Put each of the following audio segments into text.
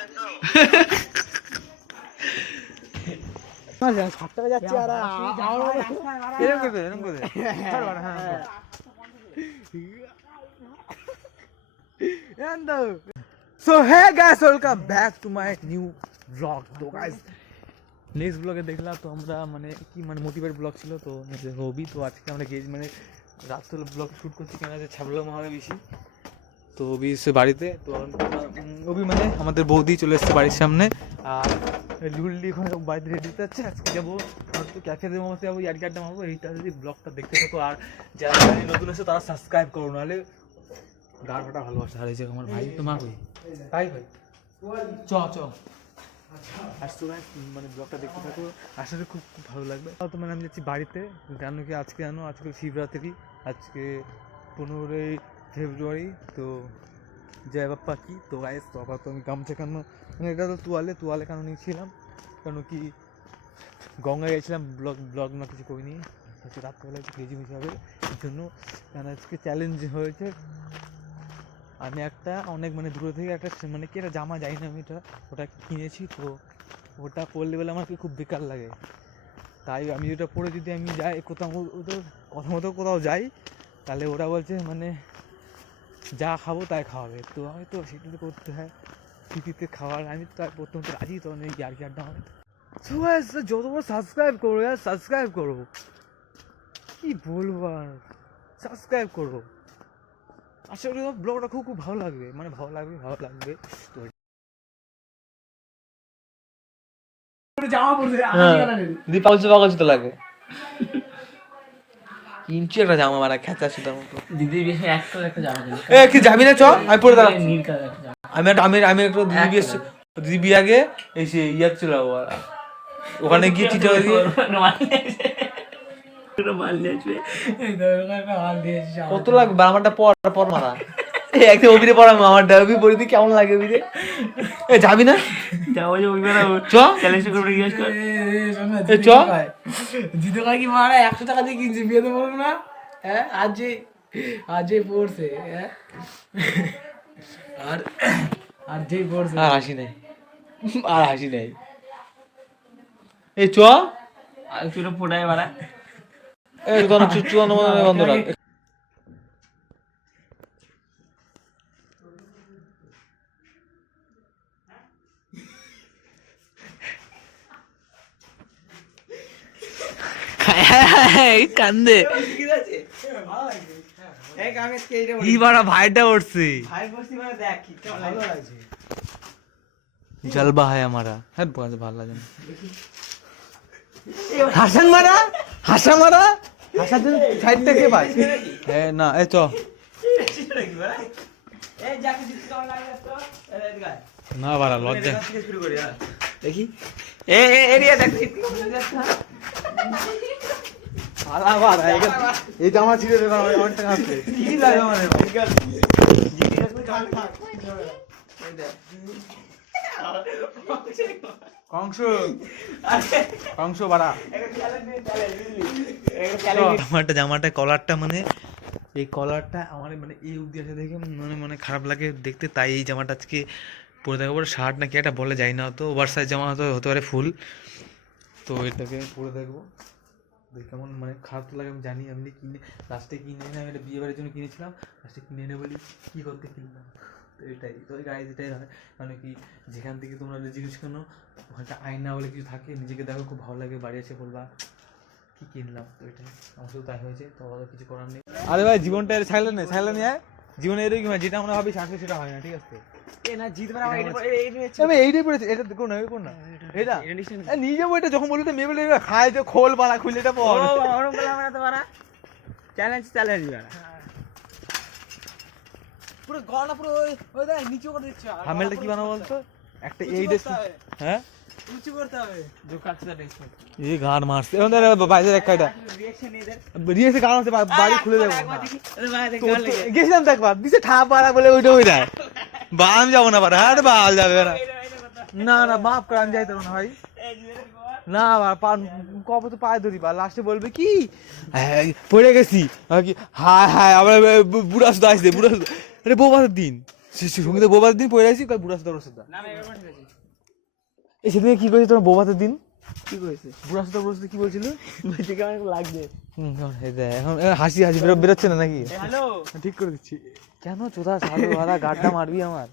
So hey guys, welcome back to my new vlog. তো guys next ব্লগে দেখলাম তো আমরা মানে কি মানে মোটিভেট ব্লগ ছিল তো হবি তো আজকে আমরা গিয়ে মানে রাত্রে ব্লগ শ্যুট করছি কেন যে ছাবলা মহাবে বেশি তো অবি এসে বাড়িতে তো অবি মানে আমাদের বৌদি চলে এসছে বাড়ির সামনে আর লুল্লি এখন বাড়িতে রেডি হতে যাচ্ছে আজকে যাবো হয়তো ক্যাফেতে মধ্যে যাবো ইয়ার্কি আড্ডা মারবো এইটা যদি ব্লগটা দেখতে থাকো আর যারা নতুন এসে তারা সাবস্ক্রাইব করো নাহলে গাড় ফাটা ভালোবাসা হারিয়েছে আমার ভাই তোমার ভাই ভাই চ আসতো মানে ব্লগটা দেখতে থাকো আসলে খুব খুব ভালো লাগবে তো মানে আমি যাচ্ছি বাড়িতে কেন কি আজকে আজকে শিবরাত্রি আজকে 15ই ফেব্রুয়ারি তো জয় বাপ্পা কি তো গাইস তো আবার তো আমি গামছা কেন মানে এটা তো তোয়ালে কেন নিয়েছিলাম কেন কি গঙ্গায় গেছিলাম ব্লগ না কিছু করিনি হচ্ছে রাত্রেবেলা একটু ক্রেজি হিসাবে এর জন্য কেন আজকে চ্যালেঞ্জ হয়েছে আমি একটা অনেক মানে দূরে থেকে একটা মানে কি একটা জামা যাই না আমি ওটা কিনেছি তো ওটা পরলে বলে আমার খুব বেকার লাগে তাই আমি ওটা পরে যদি আমি যাই কোথাও কোথাও যাই তাহলে ওরা বলছে মানে যা খাবো তাই খাওয়াবে তো আমি তো সেটা করতে হয় স্মৃতিতে খাওয়ার আমি তো প্রথম তো রাজি তো অনেক ইয়ার্কি আড্ডা হয় যত বড় সাবস্ক্রাইব করো কি বলবো আর সাবস্ক্রাইব করো আসলে ব্লগটা খুব ভালো লাগবে মানে ভালো লাগবে তো জামা পরতে পাগল তো লাগে কিনছি একটা জামা মারা খেঁচা সেটার মতো দিদি বেশি একটা জামা কি যাবি না চ আমি পরে দাঁড়া নীল কালার আমি একটা দিদি বিয়ে আগে এসে ইয়ার চলে যাবো ওখানে গিয়ে চিঠি কত লাগবে আমারটা পর মারা একটা অভিরে পড়া আমারটা অভি পড়ি তুই কেমন লাগে অভিরে যাবি না জিতো কি মারা 100 টাকা দিয়ে কিনছি বিয়ে তো বলবো না হ্যাঁ আজ পড়ছে হ্যাঁ আর যেই পড়ছে আর হাসি নাই এই চ আর চুলো ফোটায় মারা এই কোন চুচু বন্ধ রাখ কান্দে ভাইটা উঠছে জলবা হয় আমারা হ্যাঁ ভালো লাগে না হাসান মারা হাসার জন্য সাইড থেকে ভাই হ্যাঁ না এই চ না বাড়া লজ্জা দেখি এই জামা ছিঁড়ে দেবে অনেক টাকা আছে কি লাগে কংস বাড়া জামাটা কলারটা মানে এই কলারটা আমার মানে এই অবধি আসে দেখে মানে খারাপ লাগে দেখতে তাই এই জামাটা আজকে পরে দেখো শার্ট নাকি একটা বলে যাই না তো ওভার সাইজ জামা হতে পারে ফুল তো এটাকে পরে দেখবো কেমন মানে খারাপ তো লাগে আমি জানি এমনি লাস্টে কিনে না এটা বিয়ে বাড়ির জন্য কিনেছিলাম লাস্টে কিনে এনে বলি কী করতে কিনলাম তো এটাই তো এই গাড়ি এটাই হয় মানে কি যেখান থেকে তোমরা জিনিস কেনো ওখানটা আয়না বলে কিছু থাকে নিজেকে দেখো খুব ভালো লাগে বাড়ি এসে বলবা কি কিনলাম তো এটাই আমার শুধু তাই হয়েছে তো কিছু করার নেই আরে ভাই জীবনটা ছাইলেন নিয়ে জীবনে এরকম যেটা আমরা ভাবি চাকরি সেটা হয় না ঠিক আছে নিজে বইটা যখন বলি তো মেয়ে বলে খায় যে খোল বানা খুলে এটা পুরো গলা পুরো নিচু করে দিচ্ছে হামেলটা কি বানাবো বলতো একটা এই হ্যাঁ উঁচু করতে হবে এই গান মারছে এখন বাইরে এক কাটা রিয়েকশন গান আছে বাড়ি খুলে দেবো গেছিলাম তো একবার দিছে ঠাপ পাড়া বলে ওইটা হয়ে যায় বাম যাবো না পারে হ্যাঁ বাল যাবে না মাফ করে আমি যাইতে না ভাই না কবে তো পায়ে ধরি বা লাস্টে বলবে কি পড়ে গেছি হায় আবার বুড়া শুধু আসছে বুড়া আরে বউ বাসের দিন সঙ্গীতে বৌভাতের দিন পড়ে আসি বুড়া সুদা এই সেদিনে কি করেছে তোমার বৌভাতের দিন? কি করেছে? বুড়া সুদা কি বলছিল? বলছে কেমন লাগছে? এখন হাসি বেরোচ্ছে না নাকি? হ্যালো, ঠিক করে দিচ্ছি। কেন চোদা সাধু ভাড়া গাড্ডা মারবি আমার?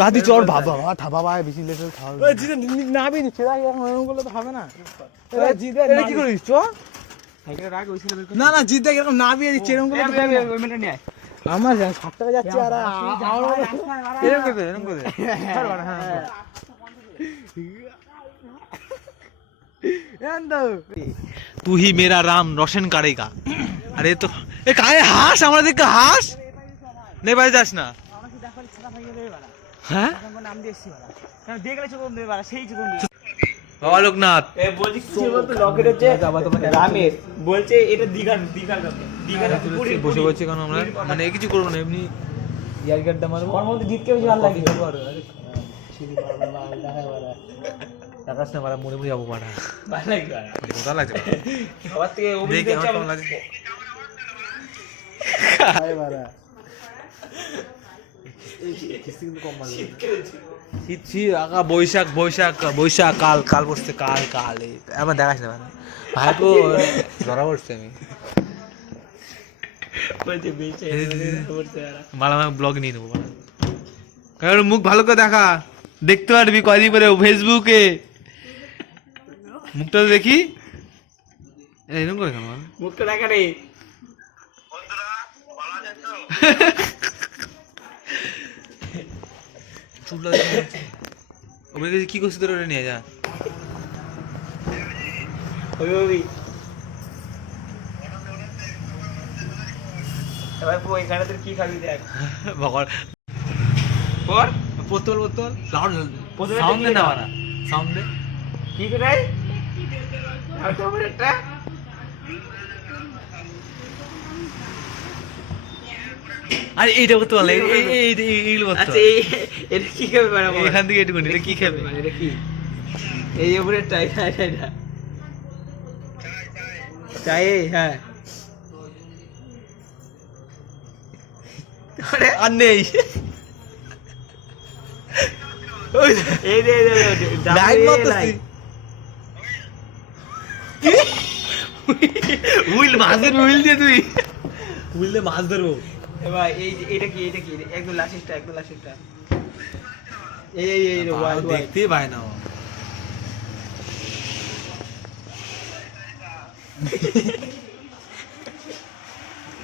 দাদি চল বাবা বাবা বেশি লেটার খাওয়া না বি দিচ্ছে এরকম করলে তো হবে না। কি করিস চ না না জিদে এরকম না বিয়ে দিচ্ছে এরকম করলে আমার 60 টাকা যাচ্ছে আর এরকম করে तू ही मेरा राम रोशन करेगा। अरे तो ए काहे हास हमरा देख के हास नहीं भाई जास ना हैं নাম দিয়েছি বাড়া কারণ দেখলে চোদন দেবে বাড়া সেই চোদন बाबा लोकनाथ এ বলছি কি বলতো লকেট হচ্ছে রামের বলছে এটা দিঘার বসে বসে কেন আমরা মানে কিছু করবো না এমনি ইয়ার গাড্ডা মারবো ওর মধ্যে জিতকে বেশি ভালো লাগে টাকাস না মারা মনে মনে যাবো মারা ভালো লাগে বাড়া কোথা লাগছে সবার থেকে দেখি অভিযোগ আমার কেমন লাগছে আরে বাড়া বৈশাখ বৈশাখ বৈশাখ কাল কাল পড়ছে কাল কাল আমার দেখাস না মানে ভাইপো ধরা পড়ছে আমি মালা ব্লগ নিয়ে নেবো কারণ মুখ ভালো করে দেখা দেখতে পারবি কদিন পরে ফেসবুকে মুখটা দেখি এরকম করে কেন মুখটা দেখা রে চুলটা ওকে কি করছিস তোর ওটা নিয়ে যা ওই এবার পো এখানে তুই কি খাবি দেখ ভগবান পর বোতল বোতল সাউন্ড প্রথমে সাউন্ড কি দে না দাও? মারা সাউন্ড দে কি করে আর তোমার একটা আরে এইটা করতে পারলে এইগুলো করতে আচ্ছা এই এটা কি খাবে বাড়া এখান থেকে একটু এটা কি খাবে মানে এটা কি এই উপরে টাই টাই টাই চাই হ্যাঁ আর নেই এই দে লাইট মারতেছি উইল মাছের উইল দিয়ে তুই উইল দিয়ে মাছ ধরবো এবার এটা কি একদম লাস্টটা এই দেখতে পায় না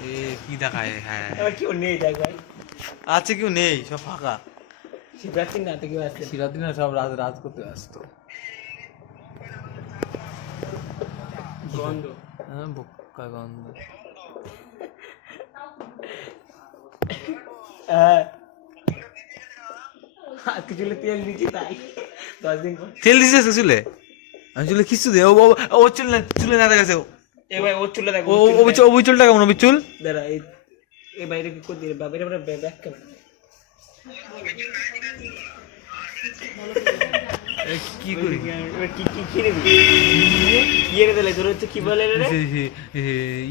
এ কি দেখায় হ্যাঁ এবার কি নেই দেখ ভাই আছে কেউ নেই সব ফাঁকা শিবরাত্রি না তো কেউ আসছে শিরাতি না সব রাত করতে ব্যস্ত গন্ধ হ্যাঁ বোকা গন্ধ আজকে চুলে তেল দিচ্ছি তাই 10 দিন পর তেল দিছিস চুলে আমি চুলে কিছু দে ও চুলে না দেখাছে এ ভাই ওর চুলে দেখ ও চুলটা কেমন চুল দাঁড়া এই বাইরে কি করতে বাবা এটা ব্যাক কেমন কি করি কি রে ইয়ে রে দিলে তোর হচ্ছে কি বলে রে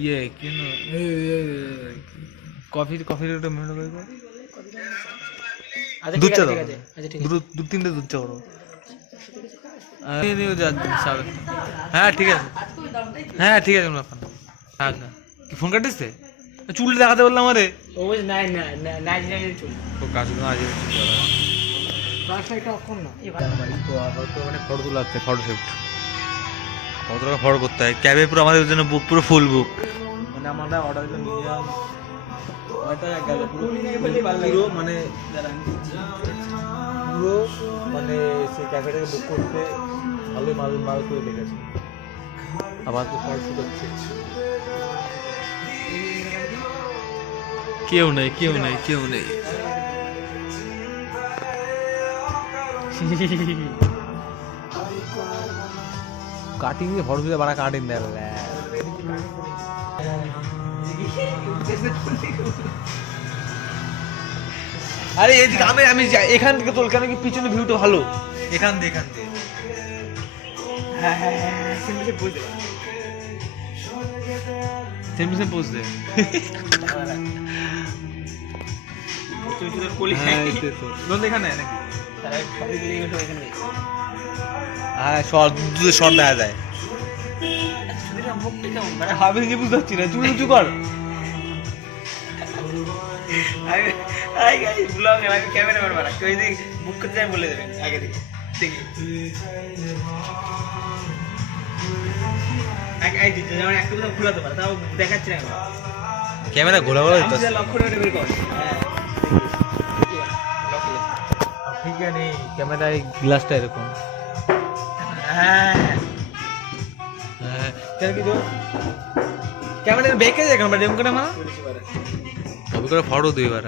ইয়ে কেন কফির একটা মেনু করে আচ্ছা দুধ চা ঠিক আছে আচ্ছা ঠিক আছে দু তিনটে দুধ চা করো হ্যাঁ ঠিক আছে হ্যাঁ ঠিক আছে থাক না ফোন কাটিস চুলটা দেখাতে বললাম আরে ও বল না চুল ও কাজ আজ রাস্তাটা অখন না মানে ফটো তোলা আছে ফটো শুট কত টাকা ফটো করতে হয় ক্যাবে পুরো আমাদের জন্য বুক পুরো ফুল বুক মানে আমরা অর্ডার দিলাম মিনিমাম পুরো মানে পুরো মানে সেই ক্যাফেটাকে বুক করতে ভালোই মাল করে লেগেছে আবার তো ফটো শুট হচ্ছে কেউ নেই কাটিং দিয়ে ফটো তুলে বাড়া কাটিং দেয় আরে এইদিকে আমি এখান থেকে তোল কেন কি পিছনে ভিউটা ভালো এখান দিয়ে হ্যাঁ সিম্পলি বুঝতে সেম পোজ দে তুই তোর পুলিশ হ্যাঁ এই তো নন্দ এখানে নাকি তারা সবই মিলে গেছে ওইখানে হ্যাঁ শর্ট দুটো শর্ট দেখা যায় ছবিটা মুখটা কেমন মানে আমি নিজে বুঝতে পারছি না চুপ চুপ কর আই গাইস ব্লগ আমি ক্যামেরা ম্যান বানা কেউ যদি বুক করতে যায় বলে দেবেন আগে থেকে দেখি আই দিতে যেমন একটা কথা খোলাতে পারে তাও দেখাচ্ছি না ক্যামেরা ঘোরা ঘোরা আমি যা লক্ষ্য করে বের কর হ্যাঁ ঠিক আছে নেই ক্যামেরায় গ্লাসটা এরকম হ্যাঁ হ্যাঁ কেন কি তো ক্যামেরা বেঁকে যায় কেন এরকম করে মা তবে করে ফটো দুই বার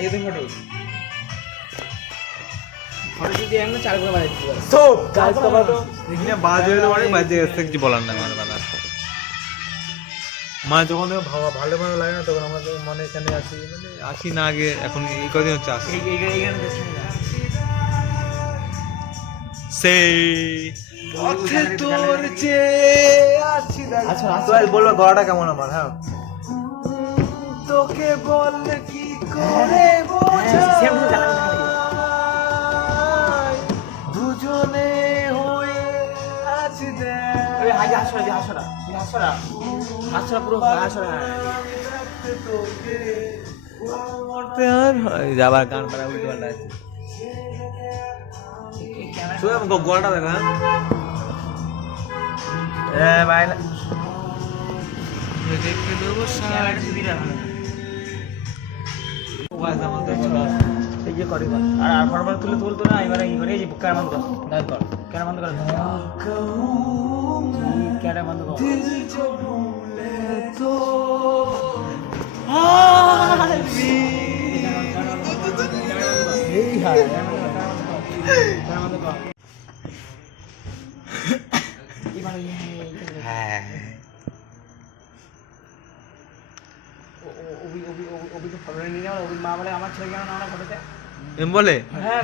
এই তো ফটো ফটো যদি এমন চার করে বানাই দিতে পারে সব কাজ করা তো এখানে বাজে হলো অনেক বাজে গেছে কিছু বলার নাই আমার বাবা মা যখন ভালো ভালো লাগে না তখন আমাদের মনে এখানে আসি মানে আসি না আগে এখন এই কদিন হচ্ছে আসি এইখানে দেখছি না সেই পথে তোর যে আছি আচ্ছা তো বলবো গলাটা কেমন আমার হ্যাঁ তোকে বল কি করে সেম গান দুজনে হয়ে আছি ওই হাজি হাসরা পুরো হাসরা করতে আর যাবার গান পারা উল্টো পাল্টা আছে শুধু আমি গলাটা দেখা বাইলা দেখে দেবো ক্যামেরাটা সুবিধা ভালো আমাদের বলা এই যে করি আর ফরমাল তুলতো না এবারে এই যে ক্যামেরা বন্ধ কর দাঁড় কর ক্যামেরা বন্ধ কর ক্যামেরা বন্ধ কর এই হ্যাঁ ক্যামেরা বন্ধ কর হ্যাঁ ওবি তো ফটো নিয়ে যাও ওবি মা বলে আমার ছেলে কেন না ফটোতে এম বলে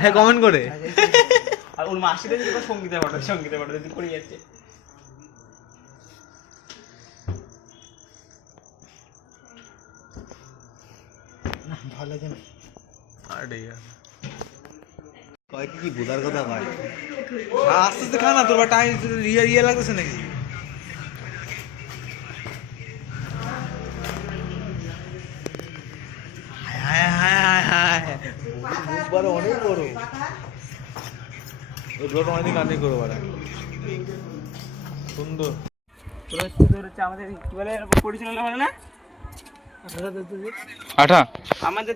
হ্যাঁ কমেন্ট করে আর ওর মাসিটা যদি সঙ্গীতের ফটো যদি করে যাচ্ছে না ভালো লাগে না আরে কয় কি বোঝার কথা ভাই আস্তে আস্তে খা না তোর টাইম ইয়ে লাগতেছে নাকি অনেক বড় ওই ব্লগটা অনেক কান্দি করবো সুন্দর তোর হচ্ছে আমাদের কি বলে পরিচালনা বলে না আঠা আমাদের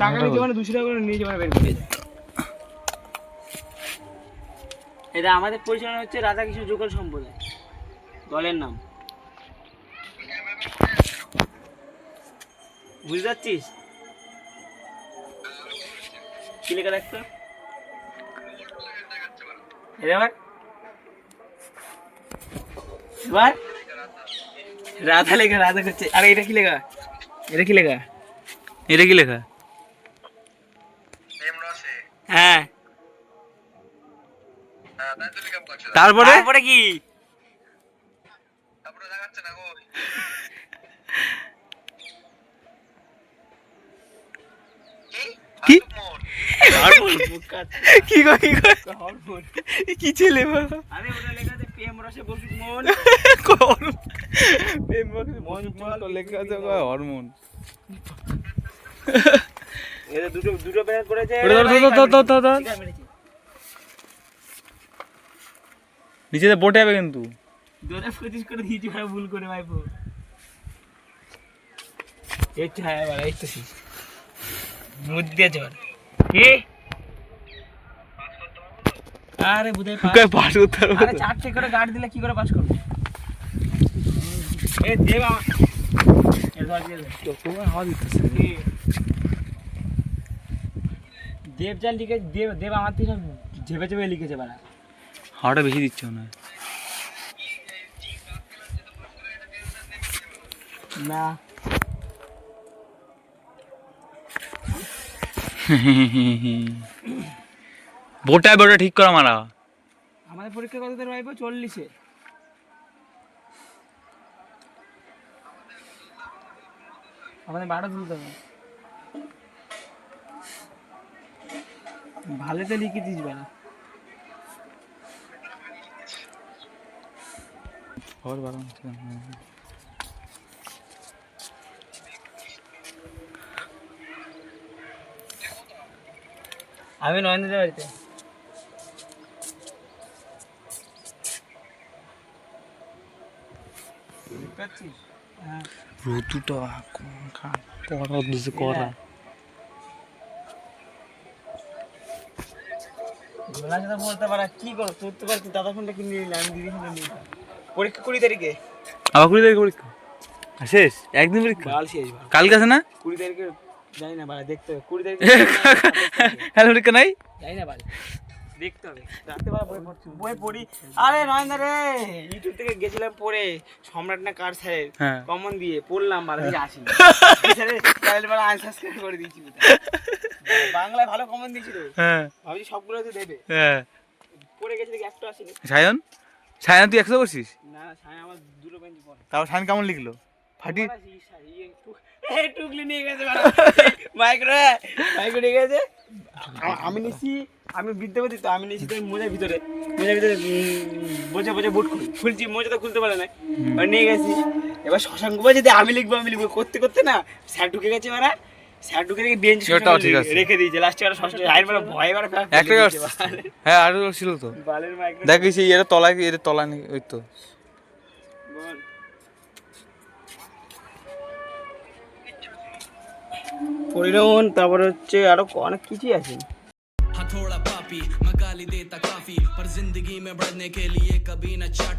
টাকা নিতে মানে 200 টাকা করে নিয়ে যাবে বের করে এটা আমাদের পরিচালনা হচ্ছে রাধাকৃষ্ণ যুগল সম্প্রদায় দলের নাম বুঝতে পারছিস কি লেখা দেখতো এবার এবার রাধা লেখা রাধা করছে আরে এটা কি লেখা এটা কি লেখা এটা কি লেখা হ্যাঁ তারপরে তারপরে কি কি কি কি ছেলে আরে ওটা লেখা আছে প্রেম রসে বসুক মন লেখা আছে হরমোন এটা দুটো বের করেছে নিচে বোটে যাবে কিন্তু দোরে ফতিস করে দিয়েছি ভাই ভুল করে ভাইপো এই ছায়া বাড়া এই তো মুদ দিয়ে চল কি আরে বুঝাই পাস করতে পারবো আরে চারটে করে গাড়ি দিলে কি করে পাস করব এ দেবা এ ধর দিয়ে দে তোমার হাওয়া দিতেছে দেব যা লিখে দেব আমার থেকে ঝেপে ঝেপে লিখেছে বাড়া হাওয়াটা বেশি দিচ্ছে না না বোটায় বোটা ঠিক করা মারা আমাদের পরীক্ষা কত তোর ভাইপো 40-এ আমাদের বারোটা তুলতে হবে। ভালো তো লিখেছিস বেলা। খবর বারো আমি নয়নদের বাড়িতে। হ্যাঁ রুতুটা পড়া দিছে করা গোলা সাথে বলতে পারা কি করো, তোর তো পারছি দাদা ফোনটা কিনে নিলাম, আমি দিদি ফোনটা নিয়ে পরীক্ষা 20 তারিখে। আবার 20 তারিখে পরীক্ষা শেষ, একদিন পরীক্ষা বাল শেষ বাল। কালকে আছে না? 20 তারিখে জানি না বাড়া, দেখতে হবে 20 তারিখে হ্যালো পরীক্ষা নাই, জানি না বাড়া, দেখতে হবে। রাতে বেলা বই পড়ছি, বই পড়ি। আরে নয়নদা রে, ইউটিউব থেকে গেছিলাম পড়ে সম্রাট না কার স্যারের হ্যাঁ কমন দিয়ে পড়লাম, বাড়া দিয়ে আসি স্যারের চ্যানেল বেলা আনসাবস্ক্রাইব করে দিয়েছি। বাংলায় ভালো কমন দিয়েছিল, হ্যাঁ ভাবছি সবগুলো তো দেবে, হ্যাঁ। পড়ে গেছে দেখি একটা আসেনি। সায়ন সায়ন তুই 100 করছিস? না না, সায় আমার দুটো বেঞ্চি পড়ে। তাও সায়ন কেমন লিখলো? ফাটি টুকলি নিয়ে গেছে মাইক্রো নিয়ে গেছে। আমি নিছি, আমি বিদ্যাপতি তো, আমি নিছি তো মোজার ভিতরে বোঝা বোঝা বুট খুলছি, মোজা তো খুলতে পারে না, নিয়ে গেছি। এবার শশাঙ্ক যদি আমি লিখবো করতে করতে না স্যার ঢুকে গেছে, মারা স্যার ঢুকে রেখে বেঞ্চ রেখে দিয়েছে। লাস্টে আর ষষ্ঠ ভয় একটাই হ্যাঁ আরো ছিল তো বালের মাইক্রো দেখিস এর তলায়, এর তলায় নেই ওই তো। পরিরহন, তারপরে হচ্ছে আরো অনেক কিছুই আছে। हाँ थोड़ा पापी मैं गाली देता काफी पर जिंदगी में बढ़ने के लिए कभी न चाट